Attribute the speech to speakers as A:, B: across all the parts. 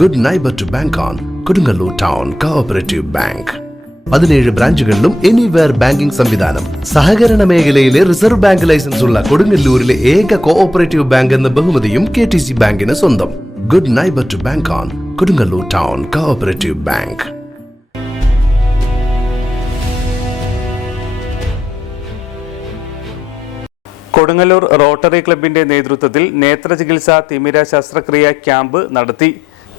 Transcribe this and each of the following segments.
A: Good neighbour to bank on Kodungallur town cooperative bank പതിനേഴ് ബ്രാഞ്ചുകളിലും anywhere banking സംവിധാനം. സഹകരണ മേഖലയിലെ റിസർവ് ബാങ്ക് ലൈസൻസ് ഉള്ള കൊടുങ്ങല്ലൂരിലെ ഏക കോഓപ്പറേറ്റീവ് ബാങ്ക് എന്ന ബഹുമതിയും കെ ടി സി ബാങ്കിന് സ്വന്തം. Good neighbour to bank on Kodungallur town cooperative bank
B: Kodungallur rotary ക്ലബിന്റെ നേതൃത്വത്തിൽ നേത്രചികിത്സ തിമിര ശസ്ത്രക്രിയ ക്യാമ്പ് നടത്തി.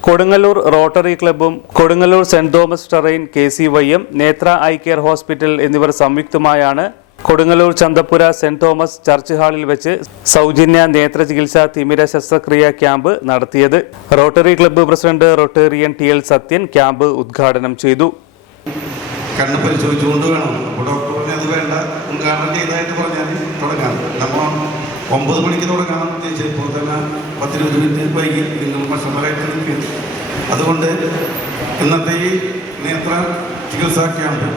B: Kodungallur rotary ക്ലബ്ബും Kodungallur saint Thomas terrain K C Y M നേത്ര ഐ കെയർ ഹോസ്പിറ്റൽ എന്നിവർ സംയുക്തമായാണ് Kodungallur Chanthapura saint Thomas church ഹാളിൽ വെച്ച് സൗജന്യ നേത്ര ചികിത്സാ തിമിര ശസ്ത്രക്രിയ ക്യാമ്പ് നടത്തിയത്. Rotary club president Rotarian T L Sathyan camp ഉദ്ഘാടനം ചെയ്തു.
C: കണ്ണ് പരിശോധിച്ചുകൊണ്ട് വേണം ഡോക്ടറിനെ അത് വേണ്ട. ഉദ്ഘാടനം ചെയ്തതായിട്ട് പറഞ്ഞാൽ തുടങ്ങാം. നമ്മൾ ഒമ്പത് മണിക്ക് തുടങ്ങാം ചിലപ്പോൾ തന്നെ പത്തിരുപത് മിനിറ്റ് വൈകി നിങ്ങൾ ഭക്ഷണമായിട്ട് നിൽക്കും അതുകൊണ്ട് ഇന്നത്തെ ഈ നേത്ര ചികിത്സാ ക്യാമ്പ്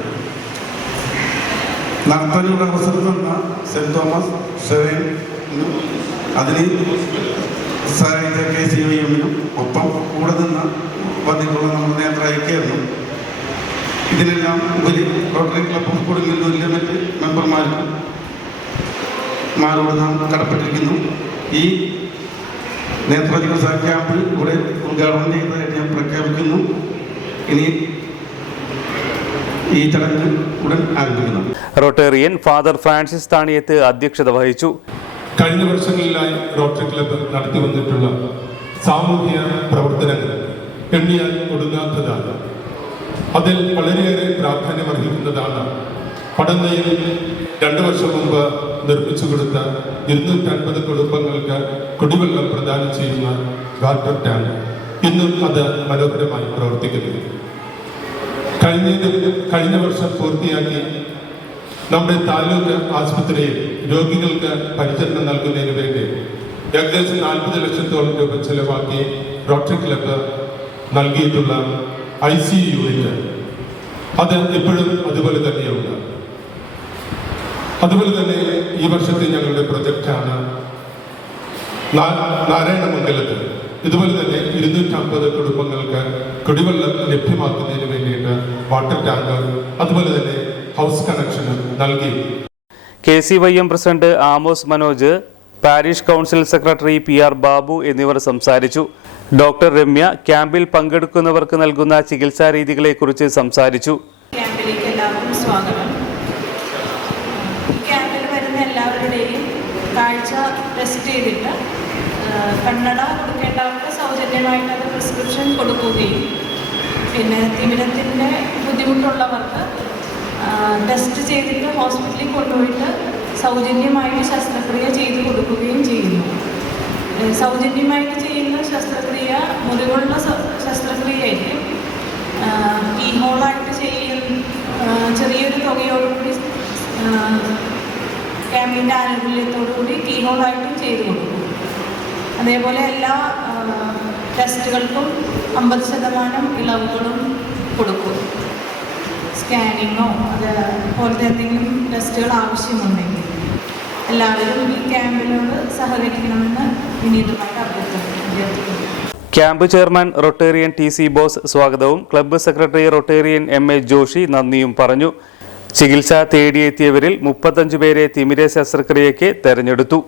C: നടത്താനുള്ള അവസരം തന്ന സെന്റ് തോമസ് ഷെറൈനും അതിന് സഹായിച്ച കെ സി ഐ എമ്മിനും ഒപ്പം കൂടെ നിന്ന് വന്നിട്ടുള്ള നമ്മുടെ നേത്ര ഐക്യായിരുന്നു ഇതിനെല്ലാം ഉപരി റോട്ടറി ക്ലബും കൊടുങ്ങല്ലൂരിലെ മറ്റ് മാരോട് നാം കടപ്പെട്ടിരിക്കുന്നു. ഈ നേത്ര ചികിത്സാ ക്യാമ്പ് ഇവിടെ ഉദ്ഘാടനം ചെയ്തതായിട്ട് ഞാൻ പ്രഖ്യാപിക്കുന്നു. ഇനി ഈ ചടങ്ങ് ഉടൻ ആരംഭിക്കുന്നു.
B: റോട്ടേറിയൻ ഫാദർ ഫ്രാൻസിസ് താണിയത്ത് അധ്യക്ഷത വഹിച്ചു.
D: കഴിഞ്ഞ വർഷങ്ങളിലായി റോട്ടറി ക്ലബ്ബ് നടത്തി വന്നിട്ടുള്ള സാമൂഹിക പ്രവർത്തനങ്ങൾ എണ്ണിയാൽ ഒടുങ്ങാത്തതാണ് അതിൽ വളരെയേറെ പ്രാധാന്യമർഹിക്കുന്നതാണ് പടന്നയിൽ രണ്ടു വർഷം മുമ്പ് നിർമ്മിച്ചു കൊടുത്ത ഇരുന്നൂറ്റൻപത് കുടുംബങ്ങൾക്ക് കുടിവെള്ളം പ്രദാനം ചെയ്യുന്ന വാട്ടർ ടാങ്ക് ഇന്നും അത് മനോഹരമായി പ്രവർത്തിക്കുന്നു. കഴിഞ്ഞ കഴിഞ്ഞ വർഷം പൂർത്തിയാക്കി നമ്മുടെ താലൂക്ക് ആശുപത്രിയിൽ രോഗികൾക്ക് പരിചരണം നൽകുന്നതിന് വേണ്ടി ഏകദേശം നാൽപ്പത് ലക്ഷത്തോളം രൂപ ചെലവാക്കി റോട്ടറി ക്ലബ് നൽകിയിട്ടുള്ള ഐ സി യൂണിറ്റ് അത് ഇപ്പോഴും അതുപോലെ തന്നെയുണ്ട്. അതുപോലെ തന്നെ ഈ വർഷത്തെ ഞങ്ങളുടെ പ്രൊജക്റ്റാണ് നാരായണമംഗലത്ത് ഇതുപോലെ തന്നെ ഇരുന്നൂറ്റമ്പത് കുടുംബങ്ങൾക്ക് കുടിവെള്ളം ലഭ്യമാക്കുന്നതിന് വേണ്ടിയിട്ട് വാട്ടർ ടാങ്കർ അതുപോലെ തന്നെ ഹൗസ് കണക്ഷനും നൽകി.
B: K C Y M president Amos Manoj parish council secretary P R Babu എന്നിവർ സംസാരിച്ചു. ഡോക്ടർ രമ്യ ക്യാമ്പിൽ പങ്കെടുക്കുന്നവർക്ക് നൽകുന്ന ചികിത്സാ രീതികളെക്കുറിച്ച് സംസാരിച്ചു.
E: എല്ലാവരുടെയും കാഴ്ച ടെസ്റ്റ് ചെയ്തിട്ട് കണ്ണട കൊടുക്കേണ്ടവർക്ക് സൗജന്യമായിട്ട് അത് പ്രിസ്ക്രിപ്ഷൻ കൊടുക്കുകയും. പിന്നെ തിമിരത്തിന്റെ ബുദ്ധിമുട്ടുള്ളവർക്ക് ടെസ്റ്റ് ചെയ്തിട്ട് ഹോസ്പിറ്റലിൽ കൊണ്ടുപോയിട്ട് സൗജന്യമായിട്ട് ശസ്ത്രക്രിയ ചെയ്ത് കൊടുക്കുകയും ചെയ്യുന്നു. സൗജന്യമായിട്ട് ചെയ്യുന്ന ശസ്ത്രക്രിയ മുറിവുള്ള സ- ശസ്ത്രക്രിയയായിരിക്കും ഈ ഹോളായിട്ട് ചെയ്യുന്ന ചെറിയൊരു തുകയോടുകൂടി ക്യാമ്പിന്റെ ആനുകൂല്യത്തോടു കൂടി ഹോളായിട്ടും ചെയ്തു കൊടുക്കും. അതേപോലെ എല്ലാ ടെസ്റ്റുകൾക്കും അമ്പത് ശതമാനം ഇളവുകളും കൊടുക്കും. സ്കാനിങ്ങോ അതുപോലത്തെ എന്തെങ്കിലും ടെസ്റ്റുകൾ ആവശ്യമുണ്ടെങ്കിൽ എല്ലാവരും ഈ ക്യാമ്പിനോട് സഹകരിക്കണമെന്ന് വിനീതമായിട്ട് അഭ്യർത്ഥിക്കുന്നു.
B: Camp chairman Rotarian T C Bose സ്വാഗതവും club secretary Rotarian M A Joshi നന്ദിയും പറഞ്ഞു. ചികിത്സ തേടിയെത്തിയവരിൽ മുപ്പത്തഞ്ചു പേരെ തിമിര ശസ്ത്രക്രിയയ്ക്ക് തെരഞ്ഞെടുത്തു.